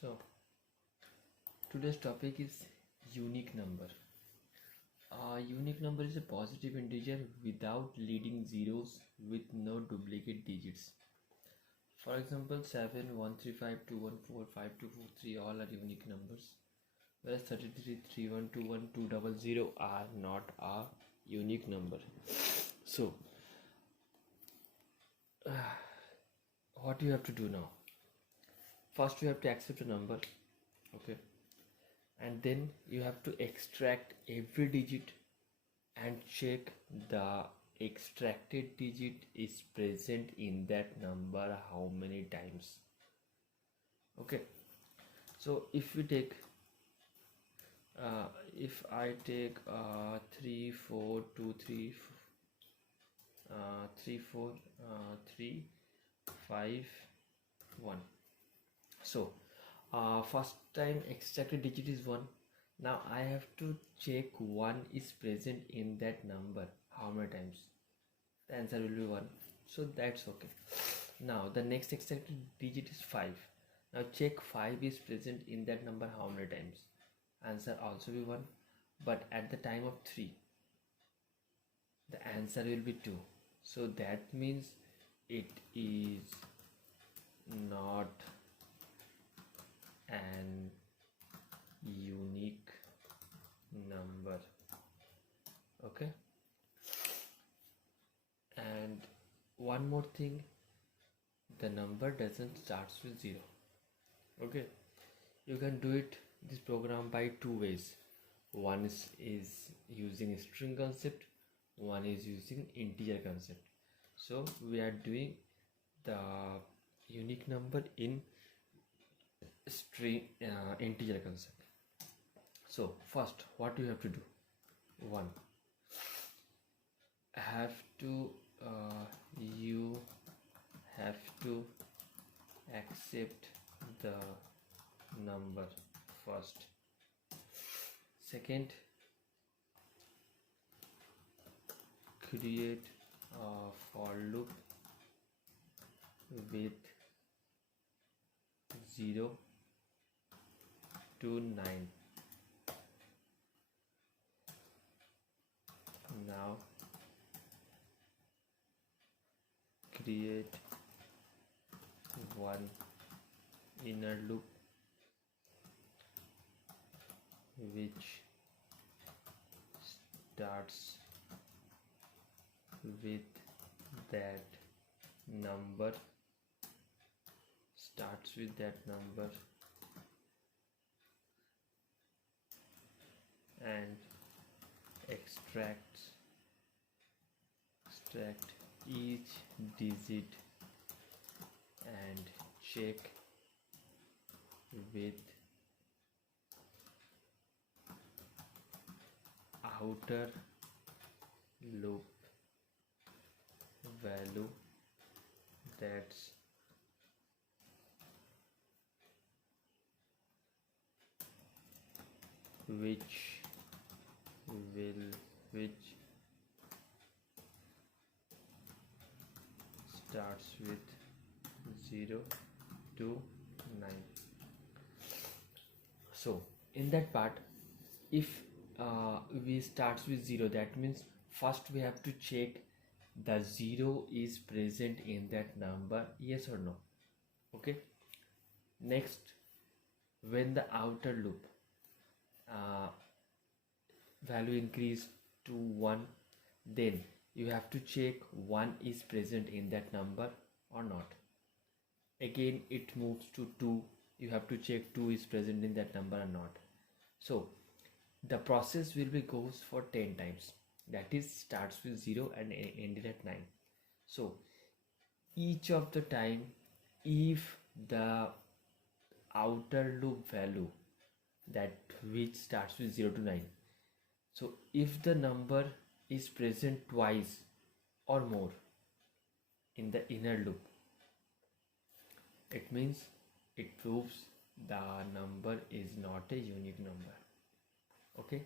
So today's topic is unique number. A unique number is a positive integer without leading zeros with no duplicate digits. For example, 7, 1, 3, 5, 2, 1, 4, 5, 2, 4, 3 all are unique numbers. Whereas 33, 3, 1, 2, 1, 2, 0, 0 are not a unique number. So what you have to do now? First you have to accept a number, okay, and then you have to extract every digit and check the extracted digit is present in that number how many times. Okay, so if we take if I take 3 4 2 3 3 4 3 5 1. So first time extracted digit is 1. Now I have to check 1 is present in that number how many times. The answer will be 1, so that's okay. Now the next extracted digit is 5. Now check 5 is present in that number how many times. Answer also be 1, but at the time of 3 the answer will be 2, so that means it is not an unique number. Okay, and one more thing, the number doesn't start with 0. Okay, you can do it this program by two ways. One is using string concept, one is using integer concept. So we are doing the unique number in string integer concept. So first what you have to do, one, you have to accept the number first. Second, create a for loop with 0 to 9. Now create one inner loop which starts with that number, and extract each digit and check with outer loop value, that's which starts with 0 to 9. So in that part, if we starts with 0, that means first we have to check the 0 is present in that number, yes or no. Okay, next, when the outer loop value increase to 1, then you have to check 1 is present in that number or not. Again it moves to 2, you have to check 2 is present in that number or not. So the process will be goes for 10 times, that is starts with 0 and ended at 9. So each of the time, if the outer loop value, that which starts with 0 to 9, so if the number is present twice or more in the inner loop, it means it proves the number is not a unique number. Okay,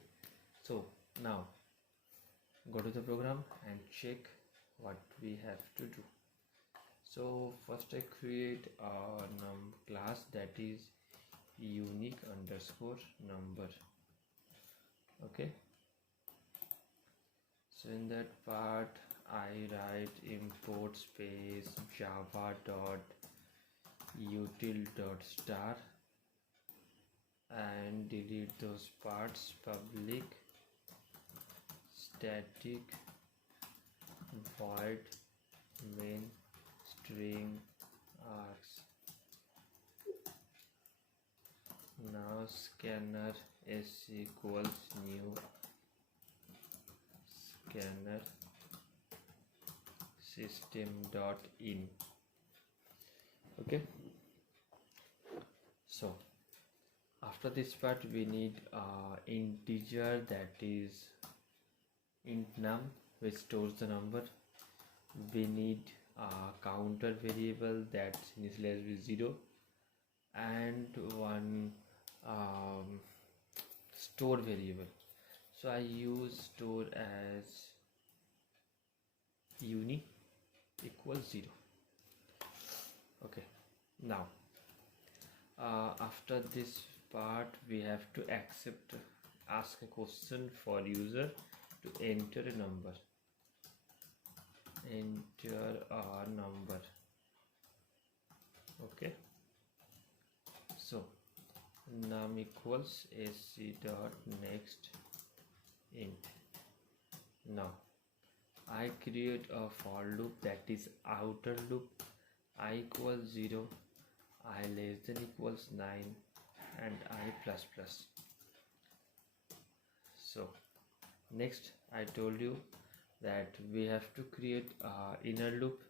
so now go to the program and check what we have to do. So first I create a class that is unique underscore number. Okay, so in that part I write import space java dot util dot star and delete those parts. Public static void main string args. Now scanner is equals new scanner system dot in. Okay, so after this part we need integer, that is int num, which stores the number. We need a counter variable that initializes with 0 and one store variable. So I use store as uni equals 0. Okay, now after this part we have to ask a question for user to enter a number. Enter a number. Okay, so num equals sc dot next int. Now I create a for loop, that is outer loop. I equals 0, I less than equals 9 and I plus plus. So next I told you that we have to create a inner loop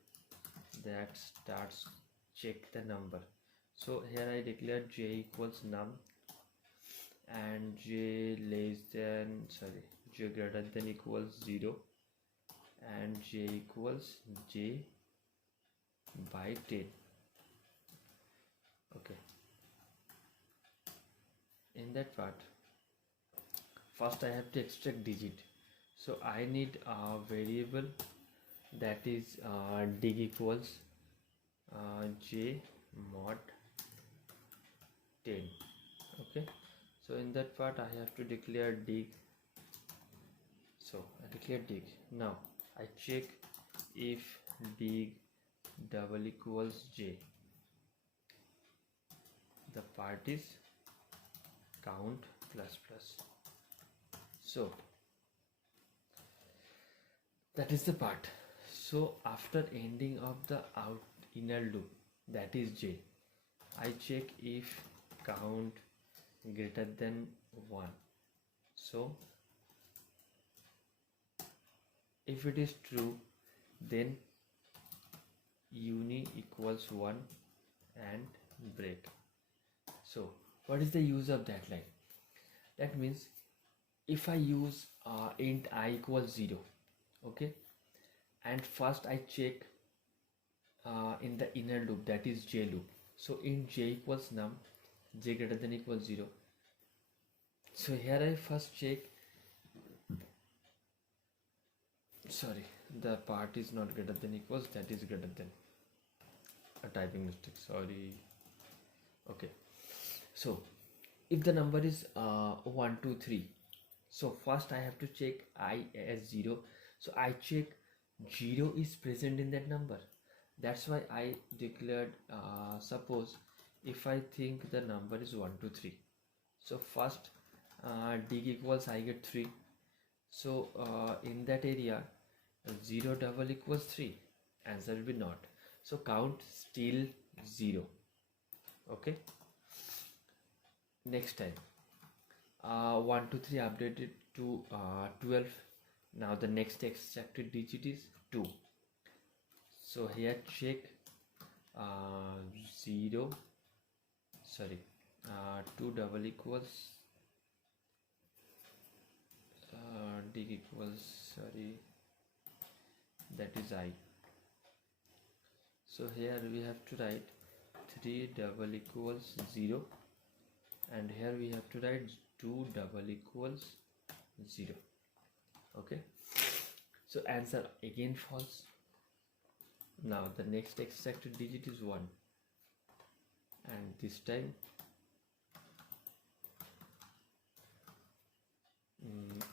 that starts check the number. So here I declare j equals num and j greater than equals 0 and j equals j by 10. Okay, in that part first I have to extract digit. So I need a variable that is dig equals j mod 10. Okay, so in that part I have to declare dig. So I declare dig. Now I check if dig double equals j. The part is count plus plus. So that is the part. So after ending of the inner loop, that is j, I check if count greater than 1. So if it is true, then uni equals 1 and break. So what is the use of that line? That means if I use int I equals 0, okay, and first I check in the inner loop, that is j loop. So int j equals num, j greater than equals 0. So here I first check, sorry, the part is not greater than equals, that is greater than, a typing mistake, sorry. Okay, so if the number is 1 2 3, so first I have to check I as 0. So I check 0 is present in that number. That's why I declared suppose if I think the number is 1 2 3, so first dig equals I get 3. So in that area 0 double equals 3, answer will be not. So count still 0. Okay, next time 1 2 3 updated to 12. Now the next extracted digit is 2. So here check 2 double equals dig equals, that is I. So here we have to write 3 double equals 0 and here we have to write 2 double equals 0. Okay, so answer again false. Now the next extracted digit is 1 and this time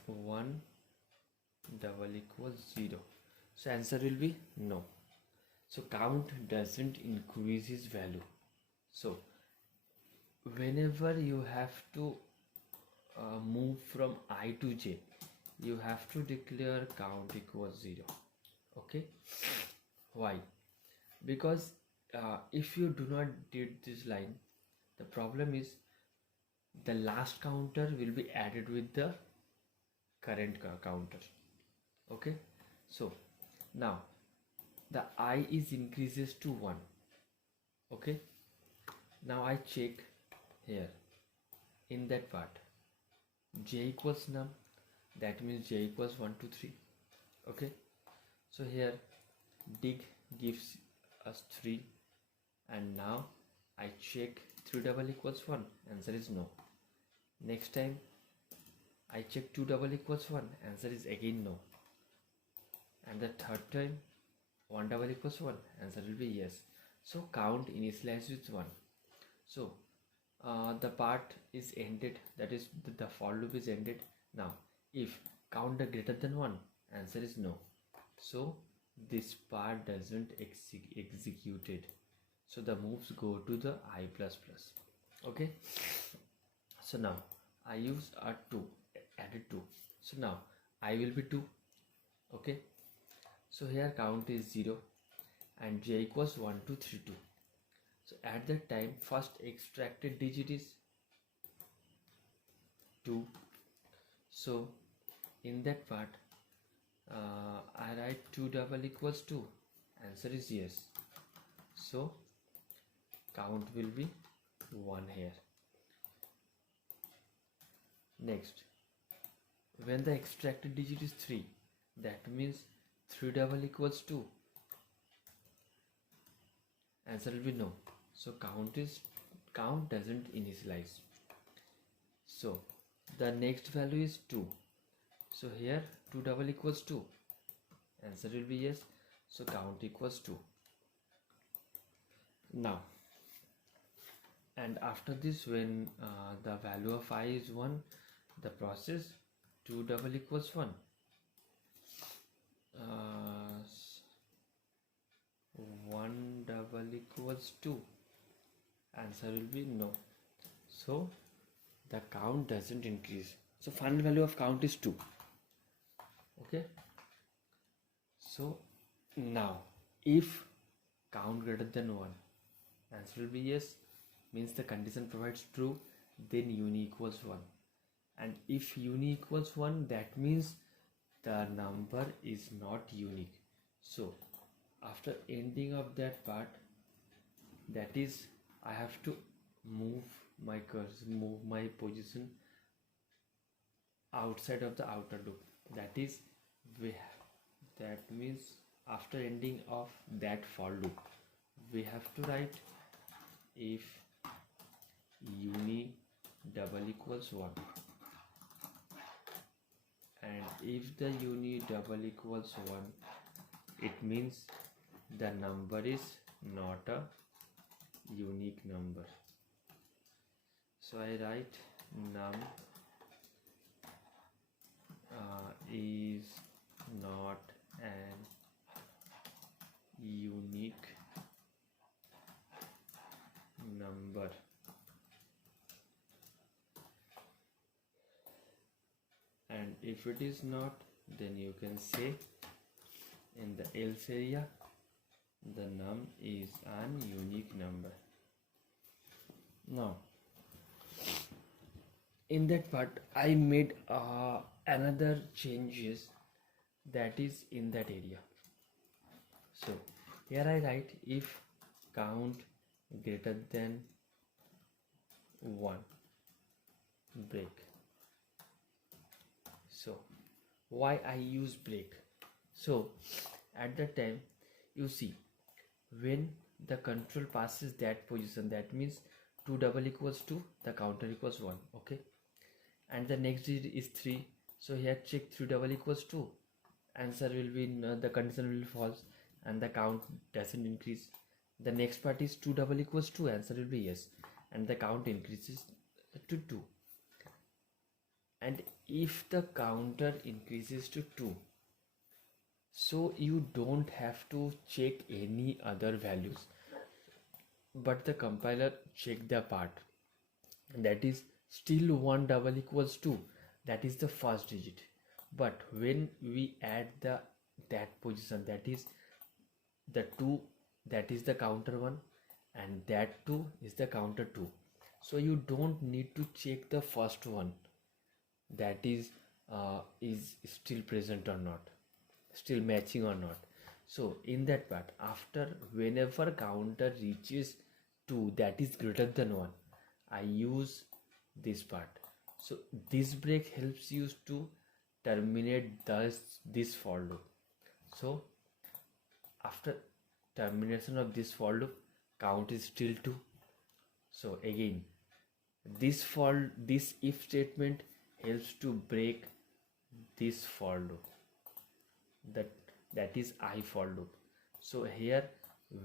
1 double equals 0. So answer will be no. So count doesn't increase its value. So whenever you have to move from I to j, you have to declare count equals 0. Okay, why? Because if you do not did this line, the problem is the last counter will be added with the current counter. Okay, so now the I is increases to 1. Okay, now I check here in that part j equals num, that means j equals 1 2 3. Okay, so here dig gives us 3, and now I check 3 double equals 1, answer is no. Next time I check 2 double equals 1, answer is again no. And the third time 1 double equals 1, answer will be yes. So count initialized with 1. So the part is ended, that is the for loop is ended. Now if count the greater than 1, answer is no. So this part doesn't executed. So the moves go to the I++. Okay, so now I use a 2, added 2. So now I will be 2. Okay, so here count is 0 and j equals 1 2 3 2. So at that time first extracted digit is 2. So in that part I write 2 double equals 2, answer is yes. So count will be 1 here. Next, when the extracted digit is 3, that means 3 double equals 2, answer will be no. So count doesn't initialize. So the next value is 2. So here 2 double equals 2, answer will be yes. So count equals 2. Now, and after this, when the value of I is 1, the process 2 double equals 1, 1 double equals 2, answer will be no. So the count doesn't increase. So final value of count is 2. Okay, so now if count greater than 1, answer will be yes, means the condition provides true, then uni equals 1. And if uni equals 1, that means the number is not unique. So after ending of that part, that is I have to move my cursor, move my position outside of the outer loop. That is that means after ending of that for loop, we have to write if uni double equals 1, and if the uni double equals 1, it means the number is not a unique number. So I write num is not an unique number. And if it is not, then you can say in the else area the num is an unique number. Now in that part I made another changes, that is in that area. So here I write if count greater than 1, break. So why I use break? So at that time, you see, when the control passes that position, that means 2 double equals 2, the counter equals 1. Okay, and the next digit is 3. So here check 3 double equals 2, answer will be the condition will be false and the count doesn't increase. The next part is 2 double equals 2, answer will be yes, and the count increases to 2. and if the counter increases to 2, so you don't have to check any other values, but the compiler check the part, that is still 1 double equals 2, that is the first digit. But when we add that position, that is the 2, that is the counter 1, and that 2 is the counter 2, so you don't need to check the first one, that is still present or not, still matching or not. So in that part, after whenever counter reaches 2 that is greater than 1, I use this part. So this break helps you to terminate this for loop. So after termination of this for loop, count is still 2. So again, this if statement helps to break this for loop, that is I for loop. So here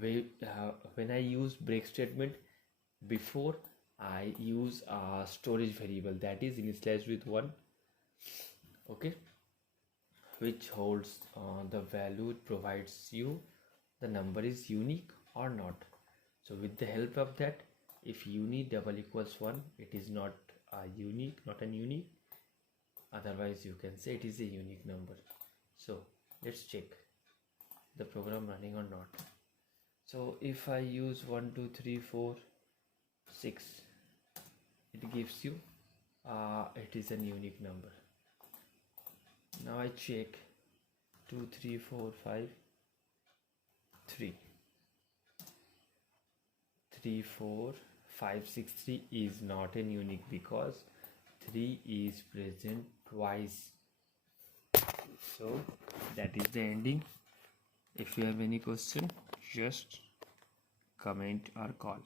when I use break statement, before I use a storage variable that is initialized with 1, okay, which holds the value, it provides you the number is unique or not. So with the help of that, if unique double equals 1, it is not a unique, not an unique, otherwise you can say it is a unique number. So let's check the program running or not. So if I use 1 2 3 4 6, it gives you it is a unique number. Now I check 2 3 4 5 3 3 4 5 6 3 is not an unique because 3 is present twice. So that is the ending. If you have any question, just comment or call.